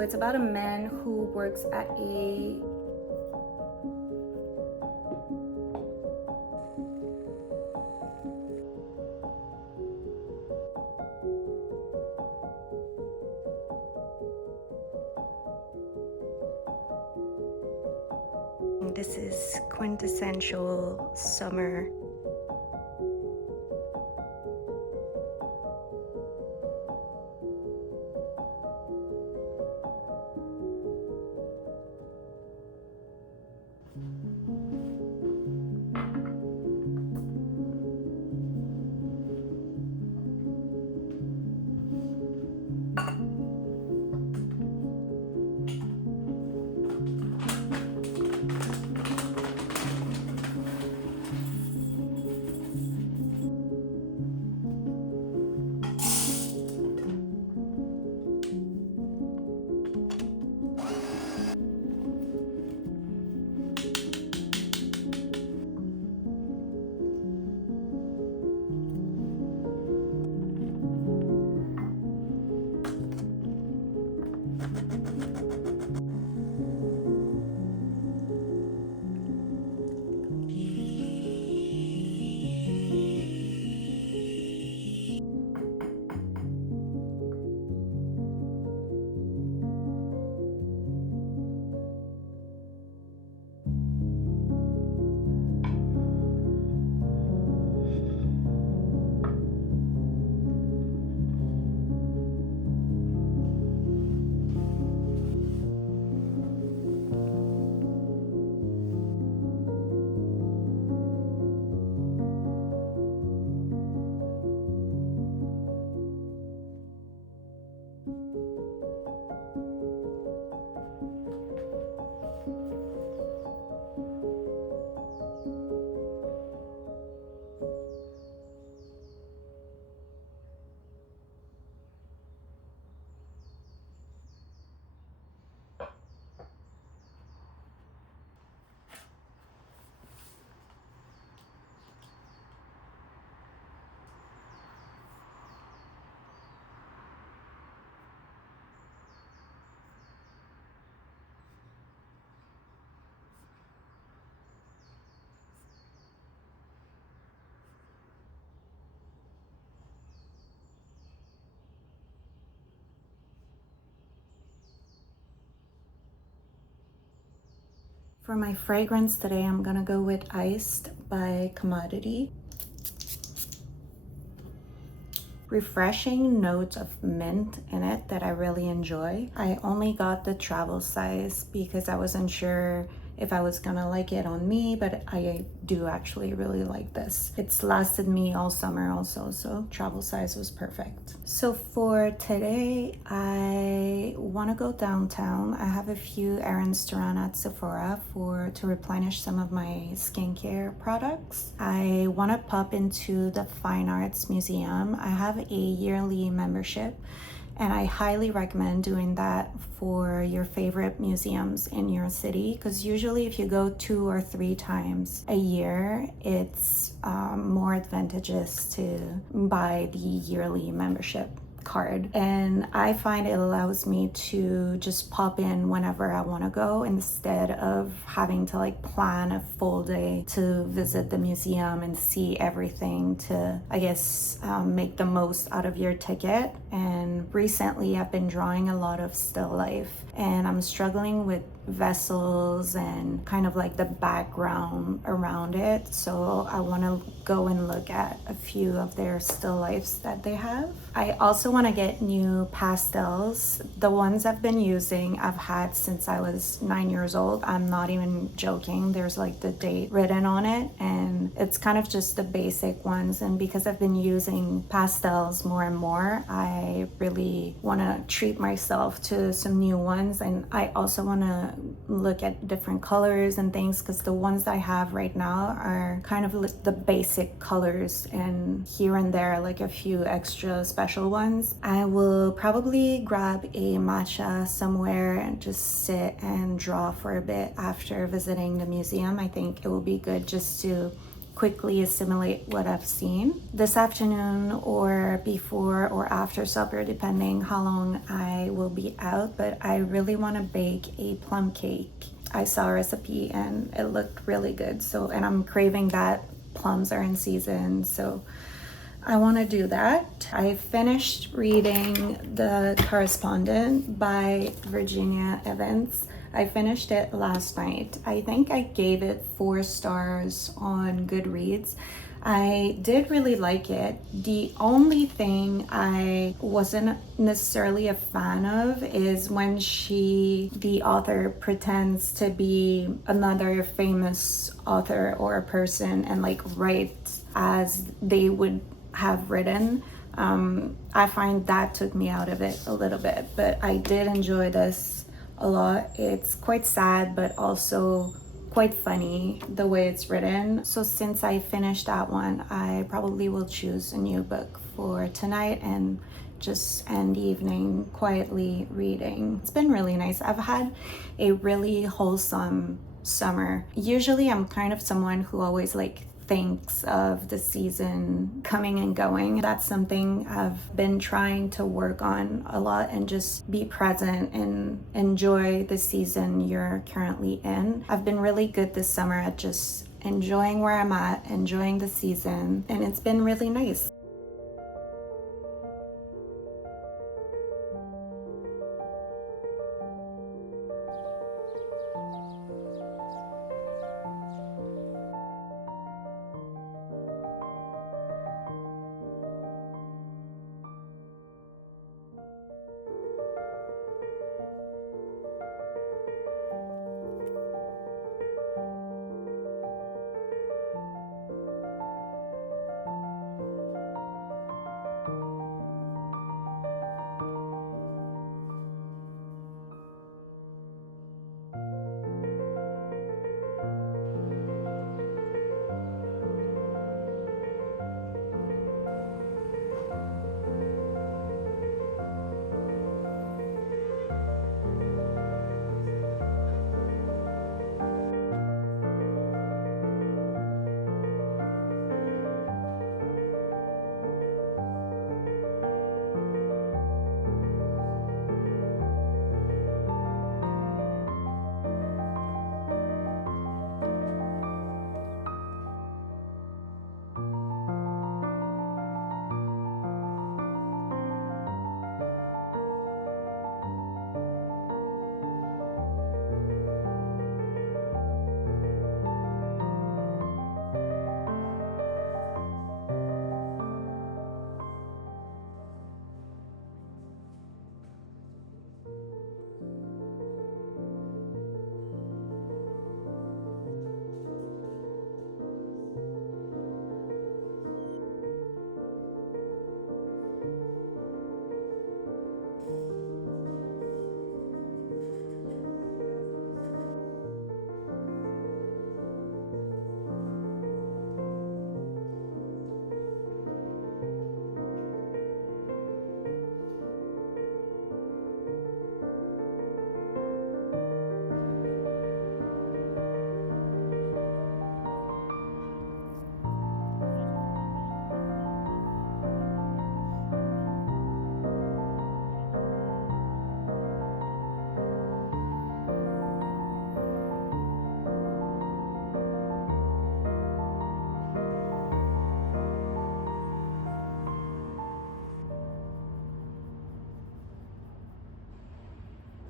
So it's about a man who works at a This is quintessential summer. For my fragrance today, I'm gonna go with Iced by Commodity. Refreshing notes of mint in it that I really enjoy. I only got the travel size because I wasn't sure if I was gonna like it on me, but I do actually really like this. It's lasted me all summer also, so travel size was perfect. So for today, I wanna go downtown. I have a few errands to run at Sephora to replenish some of my skincare products. I wanna pop into the Fine Arts Museum. I have a yearly membership, and I highly recommend doing that for your favorite museums in your city, because usually if you go 2 or 3 times a year, it's more advantageous to buy the yearly membership card. And I find it allows me to just pop in whenever I want to go instead of having to like plan a full day to visit the museum and see everything to, I guess, make the most out of your ticket. And recently I've been drawing a lot of still life, and I'm struggling with vessels and kind of like the background around it. So I want to go and look at a few of their still lifes that they have. I also want to get new pastels. The ones I've been using, I've had since I was 9 years old. I'm not even joking. There's like the date written on it, and it's kind of just the basic ones. And because I've been using pastels more and more, I really want to treat myself to some new ones. And I also want to look at different colors and things, because the ones that I have right now are kind of like the basic colors, and here and there like a few extra special ones. I will probably grab a matcha somewhere and just sit and draw for a bit after visiting the museum. I think it will be good just to quickly assimilate what I've seen. This afternoon or before or after supper, depending how long I will be out, but I really want to bake a plum cake. I saw a recipe and it looked really good. And I'm craving that. Plums are in season, so I want to do that. I finished reading The Correspondent by Virginia Evans. I finished it last night. I think I gave it 4 stars on Goodreads. I did really like it. The only thing I wasn't necessarily a fan of is when the author, pretends to be another famous author or a person and like writes as they would have written. I find that took me out of it a little bit, but I did enjoy this a lot. It's quite sad, but also quite funny the way it's written. So since I finished that one, I probably will choose a new book for tonight and just end the evening quietly reading. It's been really nice. I've had a really wholesome summer. Usually I'm kind of someone who always like thinks of the season coming and going. That's something I've been trying to work on a lot, and just be present and enjoy the season you're currently in. I've been really good this summer at just enjoying where I'm at, enjoying the season, and it's been really nice.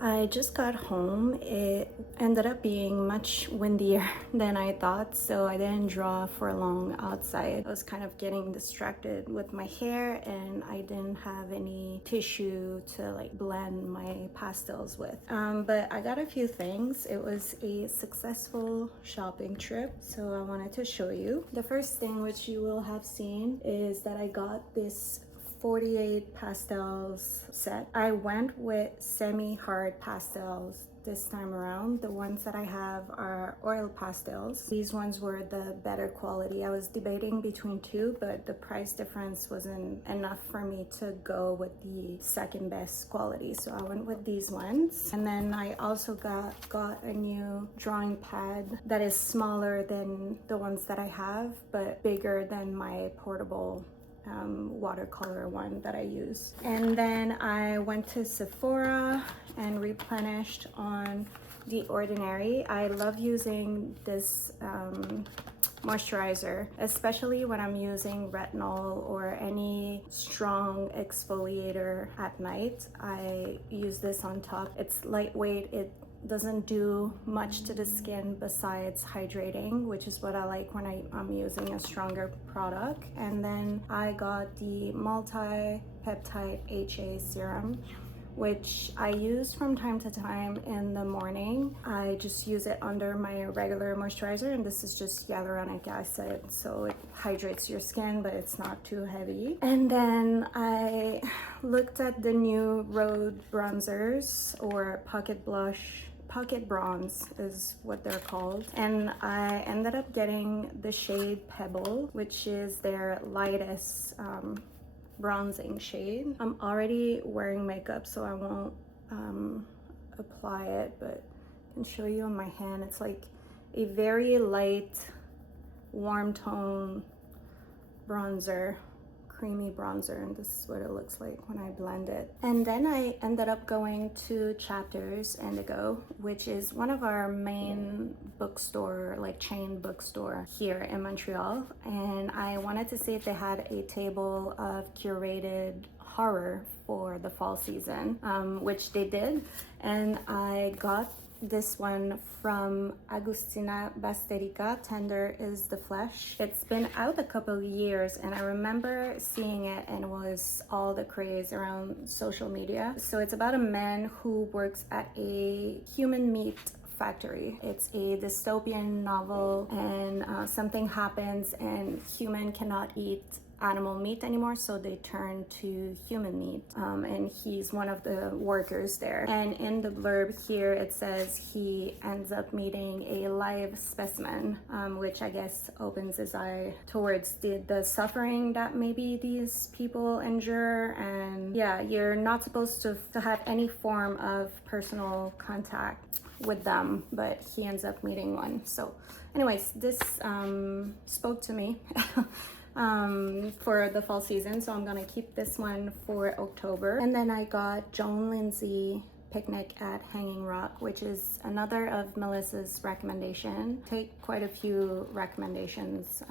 I just got home. It ended up being much windier than I thought, so I didn't draw for long outside. I was kind of getting distracted with my hair, and I didn't have any tissue to like blend my pastels with. But I got a few things. It was a successful shopping trip, so I wanted to show you. The first thing, which you will have seen, is that I got this 48 pastels set. I went with semi-hard pastels this time around. The ones that I have are oil pastels. These ones were the better quality. I was debating between two, but the price difference wasn't enough for me to go with the second best quality, so I went with these ones. And then I also got a new drawing pad that is smaller than the ones that I have, but bigger than my portable watercolor one that I use. And then I went to Sephora and replenished on The Ordinary. I love using this moisturizer, especially when I'm using retinol or any strong exfoliator at night. I use this on top. It's lightweight, it doesn't do much to the skin besides hydrating, which is what I like when I'm using a stronger product. And then I got the multi-peptide HA serum, which I use from time to time in the morning. I just use it under my regular moisturizer, and this is just hyaluronic acid, so it hydrates your skin, but it's not too heavy. And then I looked at the new Rhode bronzers, or pocket bronze is what they're called, and I ended up getting the shade Pebble, which is their lightest bronzing shade. I'm already wearing makeup, so I won't apply it, but I can show you on my hand. It's like a very light, warm tone bronzer, creamy bronzer, and this is what it looks like when I blend it. And then I ended up going to Chapters Indigo, which is one of our main bookstore, like chain bookstore here in Montreal, and I wanted to see if they had a table of curated horror for the fall season, which they did, and I got this one from Agustina Basterica, Tender is the Flesh. It's been out a couple of years, and I remember seeing it and it was all the craze around social media. So it's about a man who works at a human meat factory. It's a dystopian novel, and something happens and human cannot eat animal meat anymore, so they turn to human meat, and he's one of the workers there. And in the blurb here it says he ends up meeting a live specimen, which I guess opens his eye towards the suffering that maybe these people endure. And yeah, you're not supposed to have any form of personal contact with them, but he ends up meeting one. So anyways, this spoke to me for the fall season, so I'm gonna keep this one for October. And then I got Joan Lindsay Picnic at Hanging Rock, which is another of Melissa's recommendation. Take quite a few recommendations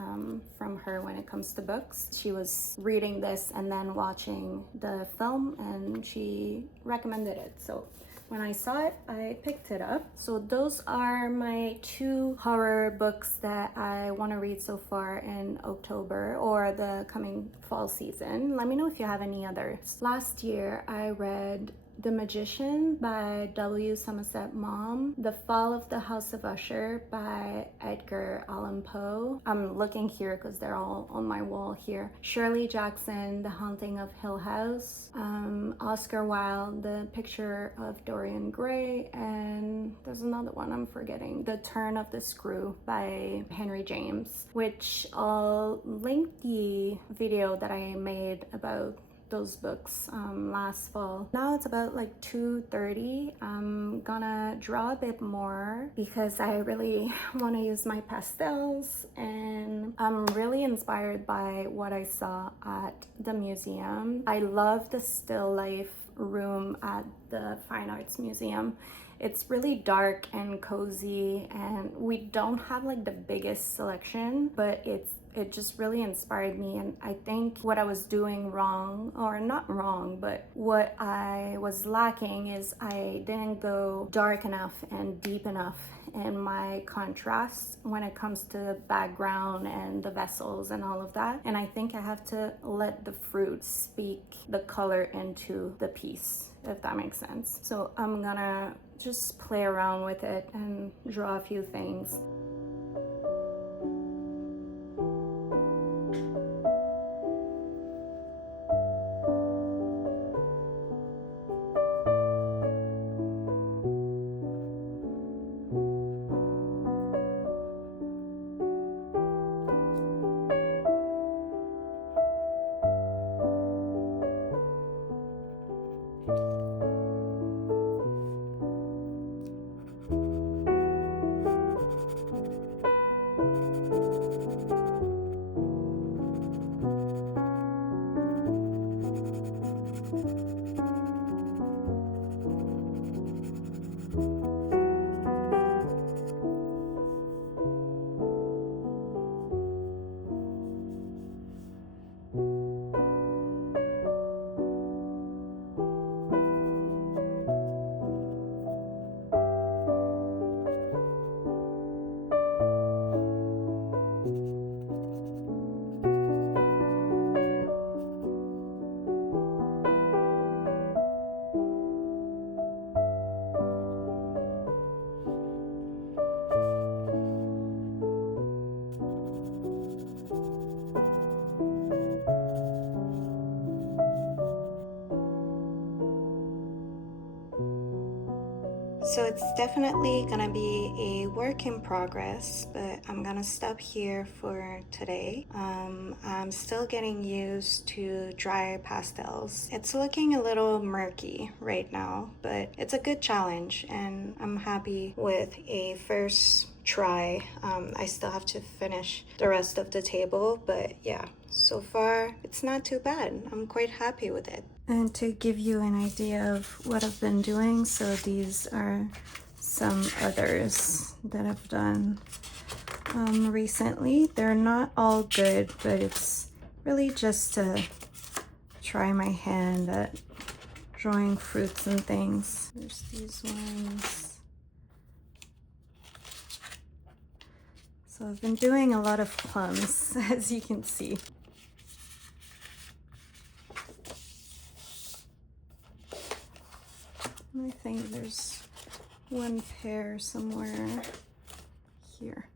from her when it comes to books. She was reading this and then watching the film, and she recommended it, so when I saw it, I picked it up. So those are my two horror books that I want to read so far in October or the coming fall season. Let me know if you have any others. Last year, I read The Magician by W. Somerset Maugham, The Fall of the House of Usher by Edgar Allan Poe. I'm looking here because they're all on my wall here. Shirley Jackson, The Haunting of Hill House, Oscar Wilde, The Picture of Dorian Gray, and there's another one I'm forgetting, The Turn of the Screw by Henry James, which I'll link the video that I made about those books last fall. Now it's about like 2:30. I'm gonna draw a bit more because I really want to use my pastels, and I'm really inspired by what I saw at the museum. I love the still life room at the Fine Arts Museum. It's really dark and cozy, and we don't have like the biggest selection, but it just really inspired me. And I think what I was doing wrong, or not wrong, but what I was lacking is I didn't go dark enough and deep enough in my contrast when it comes to the background and the vessels and all of that. And I think I have to let the fruit speak the color into the piece, if that makes sense. So I'm gonna just play around with it and draw a few things. So it's definitely gonna be a work in progress, but I'm gonna stop here for today. I'm still getting used to dry pastels. It's looking a little murky right now, but it's a good challenge and I'm happy with a first try. I still have to finish the rest of the table, but yeah, so far it's not too bad. I'm quite happy with it. And to give you an idea of what I've been doing, so these are some others that I've done recently. They're not all good, but it's really just to try my hand at drawing fruits and things. There's these ones. So I've been doing a lot of plums, as you can see. I think there's one pair somewhere here.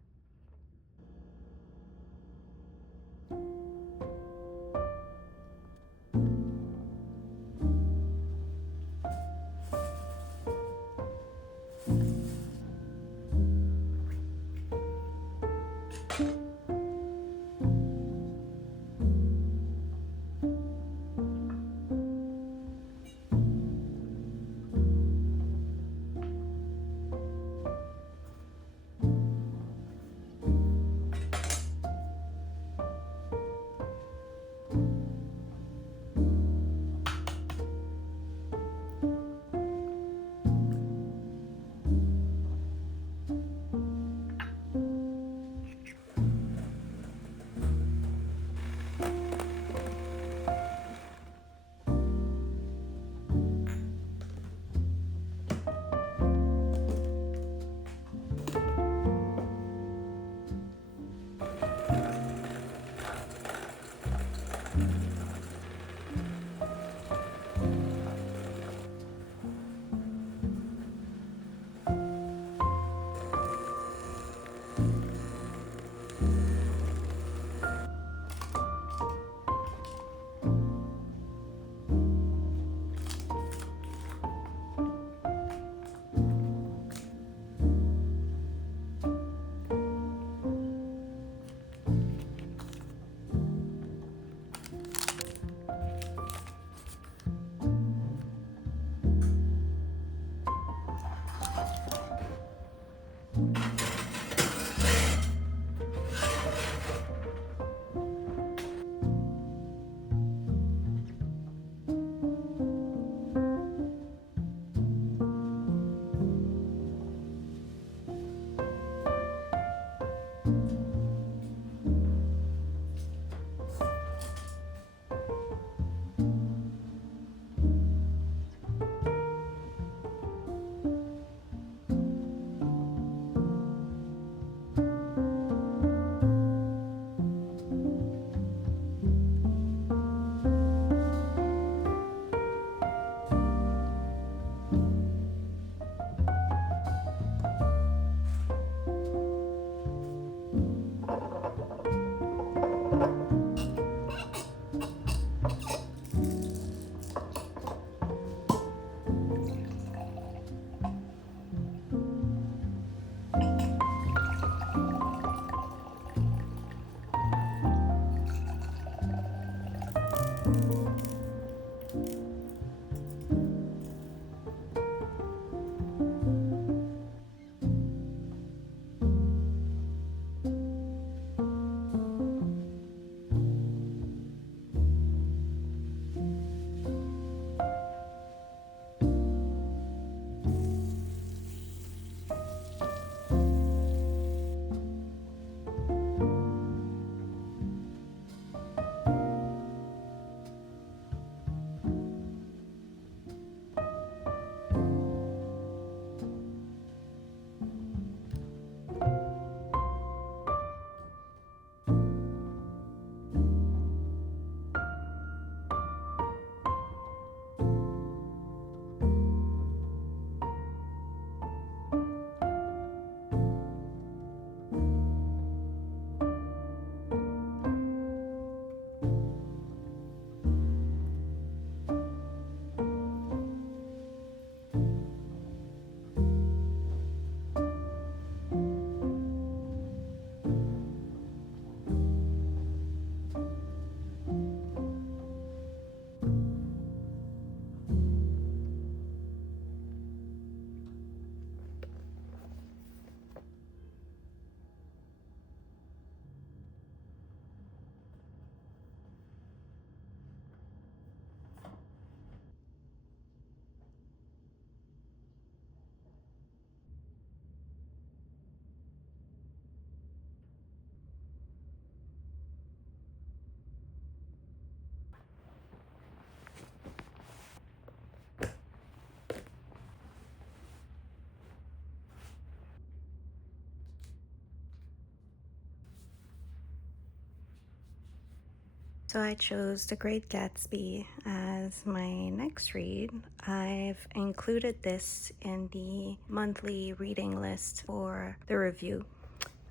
So I chose The Great Gatsby as my next read. I've included this in the monthly reading list for the review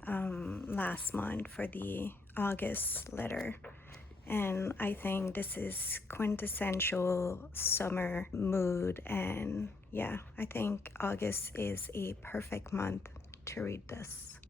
last month for the August letter. And I think this is quintessential summer mood. And yeah, I think August is a perfect month to read this.